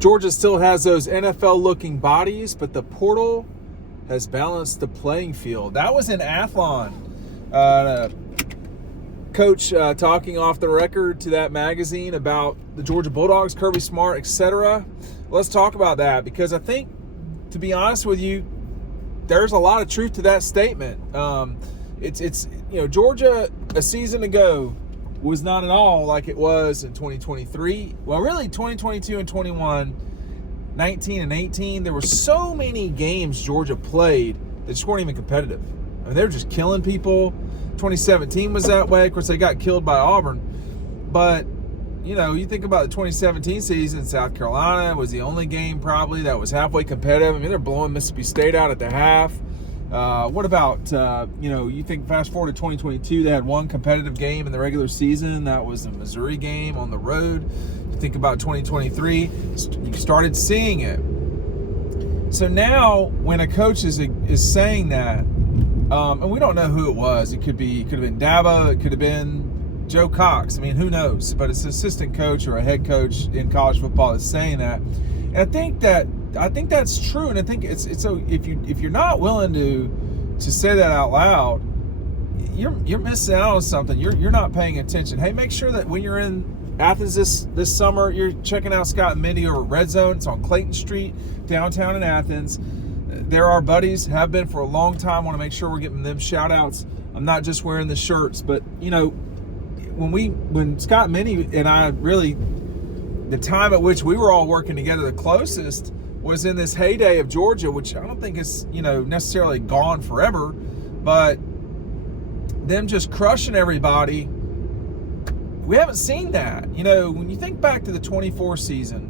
Georgia still has those NFL-looking bodies, but the portal has balanced the playing field. That was in Athens. Coach talking off the record to that magazine about the Georgia Bulldogs, Kirby Smart, etc. Let's talk about that, because I think, to be honest with you, there's a lot of truth to that statement. It's Georgia a season ago was not at all like it was in 2023. Well, really 2022 and 21, 19 and 18, there were so many games Georgia played that just weren't even competitive. I mean, they were just killing people. 2017 was that way. Of course, they got killed by Auburn. But, you think about the 2017 season, South Carolina was the only game probably that was halfway competitive. I mean, they're blowing Mississippi State out at the half. What about, you think fast forward to 2022, they had one competitive game in the regular season. That was the Missouri game on the road. You think about 2023, you started seeing it. So now when a coach is saying that, and we don't know who it was. It could have been Dabo. It could have been Joe Cox. I mean, who knows? But it's an assistant coach or a head coach in college football that's saying that. And I think that's true. And I think it's so if you're not willing to say that out loud, you're missing out on something. You're not paying attention. Hey, make sure that when you're in Athens this summer, you're checking out Scott and Mindy over Red Zone. It's on Clayton Street, downtown in Athens. They're our buddies, have been for a long time. Want to make sure we're getting them shout outs. I'm not just wearing the shirts, but when Scott and Minnie and I really, the time at which we were all working together the closest was in this heyday of Georgia, which I don't think is, necessarily gone forever, but them just crushing everybody, we haven't seen that. When you think back to the 24 season,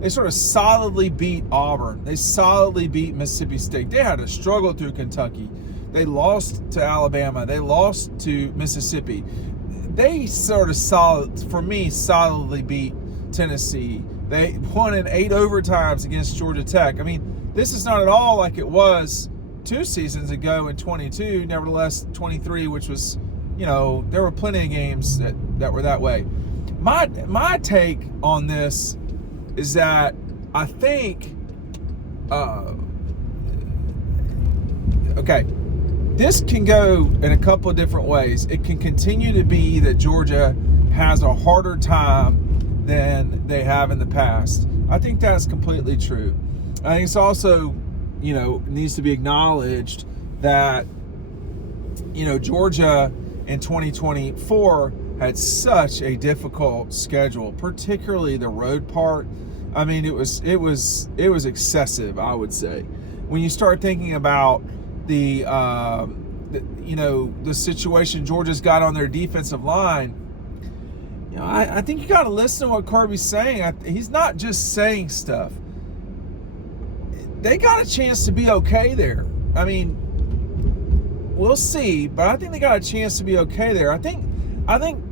they sort of solidly beat Auburn. They solidly beat Mississippi State. They had to struggle through Kentucky. They lost to Alabama. They lost to Mississippi. They sort of solidly beat Tennessee. They won in 8 overtimes against Georgia Tech. I mean, this is not at all like it was 2 seasons ago in 22. Nevertheless, 23, which was, there were plenty of games that were that way. My take on this is that I think, this can go in a couple of different ways. It can continue to be that Georgia has a harder time than they have in the past. I think that's completely true. I think it's also, needs to be acknowledged that, Georgia in 2024 had such a difficult schedule, particularly the road part. I mean, it was excessive, I would say. When you start thinking about the situation Georgia's got on their defensive line, I think you got to listen to what Kirby's saying. He's not just saying stuff. They got a chance to be okay there. I mean, we'll see, but I think they got a chance to be okay there. I think,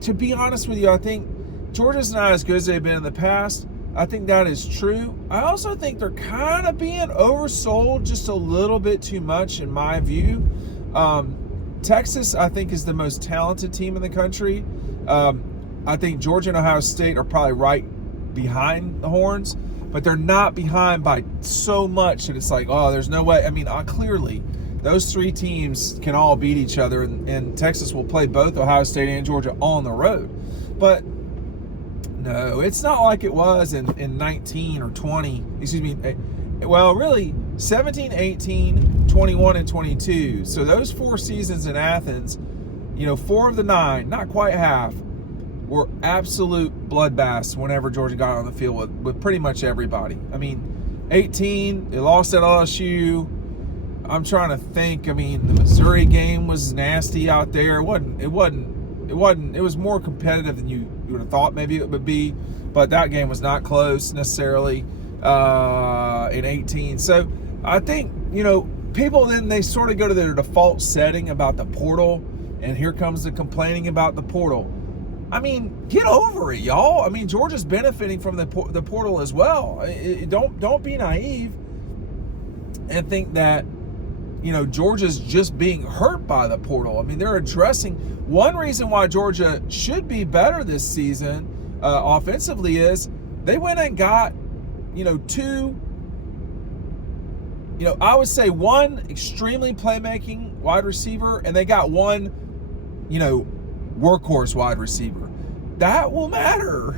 to be honest with you, I think Georgia's not as good as they've been in the past. I think that is true. I also think they're kind of being oversold just a little bit too much, in my view. Texas, I think, is the most talented team in the country. I think Georgia and Ohio State are probably right behind the Horns, but they're not behind by so much that it's like, oh, there's no way. I mean, clearly, those 3 teams can all beat each other, and Texas will play both Ohio State and Georgia on the road. But no, it's not like it was in 19 or 20. Excuse me. Well, really, 17, 18, 21, and 22. So those 4 seasons in Athens, 4 of the 9, not quite half, were absolute bloodbaths whenever Georgia got on the field with pretty much everybody. I mean, 18, they lost at LSU. I'm trying to think. I mean, the Missouri game was nasty out there. It was more competitive than you would have thought maybe it would be, but that game was not close necessarily in 18. So I think, people then they sort of go to their default setting about the portal, and here comes the complaining about the portal. I mean, get over it, y'all. I mean, Georgia's benefiting from the portal as well. Don't be naive and think that, Georgia's just being hurt by the portal. I mean, they're addressing one reason why Georgia should be better this season offensively is they went and got two, I would say one extremely playmaking wide receiver, and they got one, workhorse wide receiver. That will matter.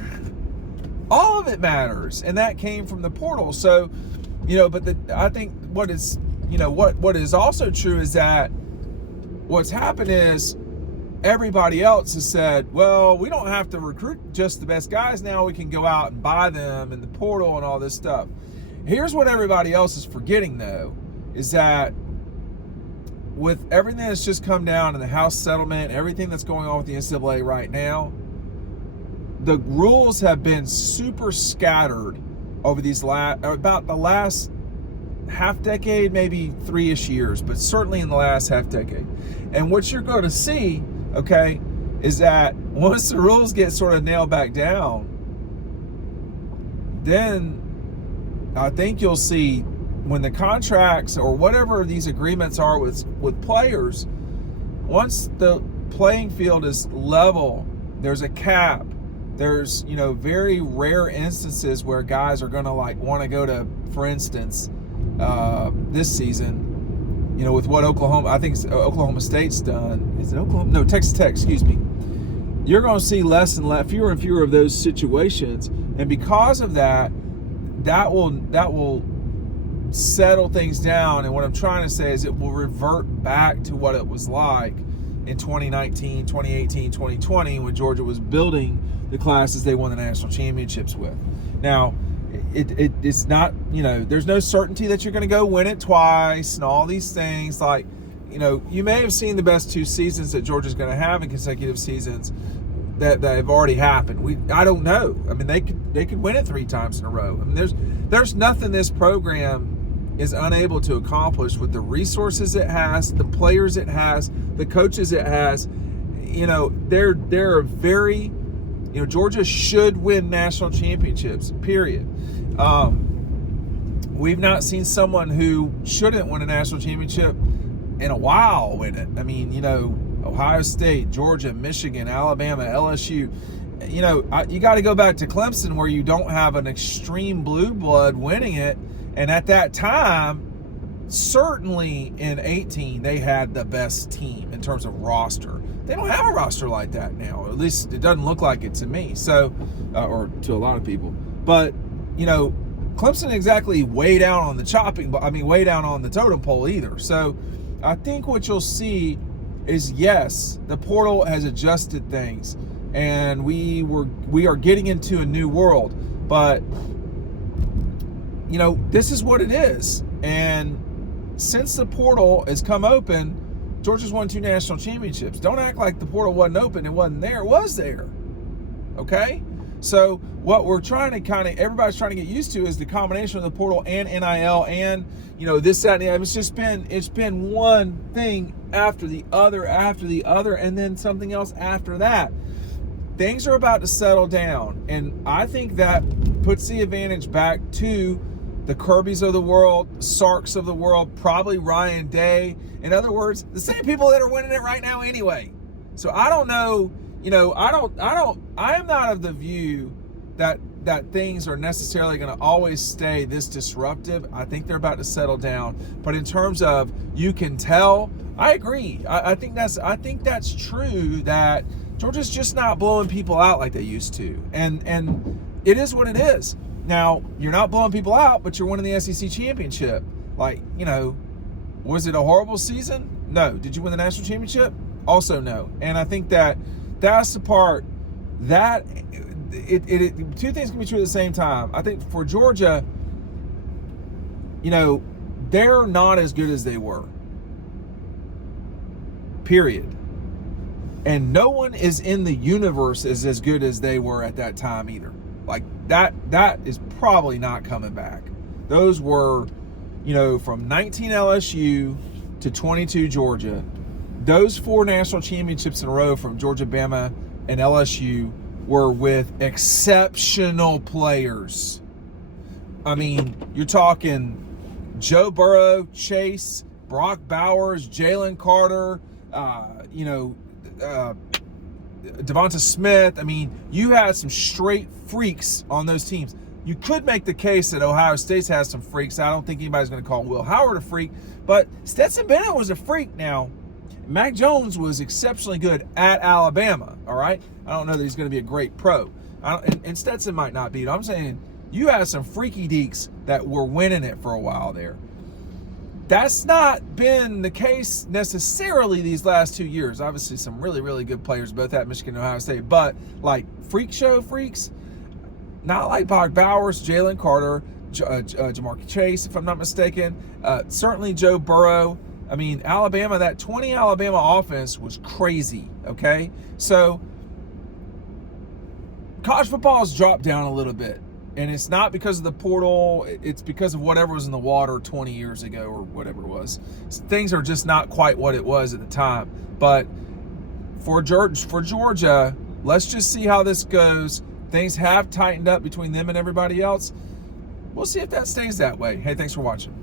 All of it matters, and that came from the portal. So, but I think what is, what is also true is that what's happened is everybody else has said, well, we don't have to recruit just the best guys now. We can go out and buy them in the portal and all this stuff. Here's what everybody else is forgetting, though, is that with everything that's just come down in the House settlement, everything that's going on with the NCAA right now, the rules have been super scattered over these about the last half decade, maybe 3-ish years, but certainly in the last half decade. And what you're going to see, okay, is that once the rules get sort of nailed back down, then I think you'll see when the contracts or whatever these agreements are with players, once the playing field is level, there's a cap. There's, very rare instances where guys are going to want to go to, for instance, this season, with what I think Oklahoma State's done. Is it Oklahoma? No, Texas Tech, excuse me. You're going to see less and less, fewer and fewer of those situations. And because of that, that will settle things down. And what I'm trying to say is it will revert back to what it was like in 2019, 2018, 2020, when Georgia was building the classes they won the national championships with. Now, it's not, there's no certainty that you're going to go win it twice and all these things. You may have seen the best 2 seasons that Georgia's going to have in consecutive seasons that have already happened. I don't know. I mean, they could win it 3 times in a row. I mean, there's nothing this program is unable to accomplish with the resources it has, the players it has, the coaches it has. They're very, Georgia should win national championships, period. We've not seen someone who shouldn't win a national championship in a while win it. I mean, Ohio State, Georgia, Michigan, Alabama, LSU. You got to go back to Clemson, where you don't have an extreme blue blood winning it. And at that time, certainly in 18, they had the best team in terms of roster. They don't have a roster like that now. At least it doesn't look like it to me. So, or to a lot of people. But, Clemson exactly way down on the totem pole either. So I think what you'll see is, yes, the portal has adjusted things, and we are getting into a new world. But, this is what it is. And since the portal has come open, Georgia's won 2 national championships. Don't act like the portal wasn't open. It wasn't there. It was there. Okay? So what we're trying to everybody's trying to get used to is the combination of the portal and NIL and, this, that, and the other. It's been one thing after the other, and then something else after that. Things are about to settle down. And I think that puts the advantage back to the Kirbys of the world, Sarks of the world, probably Ryan Day. In other words, the same people that are winning it right now anyway. So I don't know, I am not of the view that things are necessarily going to always stay this disruptive. I think they're about to settle down. But in terms of, you can tell, I agree. I think that's true, that Georgia's just not blowing people out like they used to. And it is what it is. Now, you're not blowing people out, but you're winning the SEC championship. Was it a horrible season? No. Did you win the national championship? Also no. And I think that's the part that it 2 things can be true at the same time. I think for Georgia, they're not as good as they were. Period. And no one is in the universe is as good as they were at that time either. That is probably not coming back. Those were, from 19 LSU to 22 Georgia. Those 4 national championships in a row from Georgia, Bama, and LSU were with exceptional players. I mean, you're talking Joe Burrow, Chase, Brock Bowers, Jalen Carter, Devonta Smith. I mean, you had some straight freaks on those teams. You could make the case that Ohio State's has some freaks. I don't think anybody's going to call Will Howard a freak, but Stetson Bennett was a freak. Now, Mac Jones was exceptionally good at Alabama, all right? I don't know that he's going to be a great pro. And Stetson might not be. I'm saying you have some freaky deeks that were winning it for a while there. That's not been the case necessarily these last 2 years. Obviously, some really, really good players, both at Michigan and Ohio State. But, like, freak show freaks, not like Brock Bowers, Jalen Carter, Jamar Chase, if I'm not mistaken. Certainly Joe Burrow. I mean, Alabama, that 20 Alabama offense was crazy, okay? So, college football has dropped down a little bit. And it's not because of the portal. It's because of whatever was in the water 20 years ago or whatever it was. Things are just not quite what it was at the time. But for Georgia, let's just see how this goes. Things have tightened up between them and everybody else. We'll see if that stays that way. Hey, thanks for watching.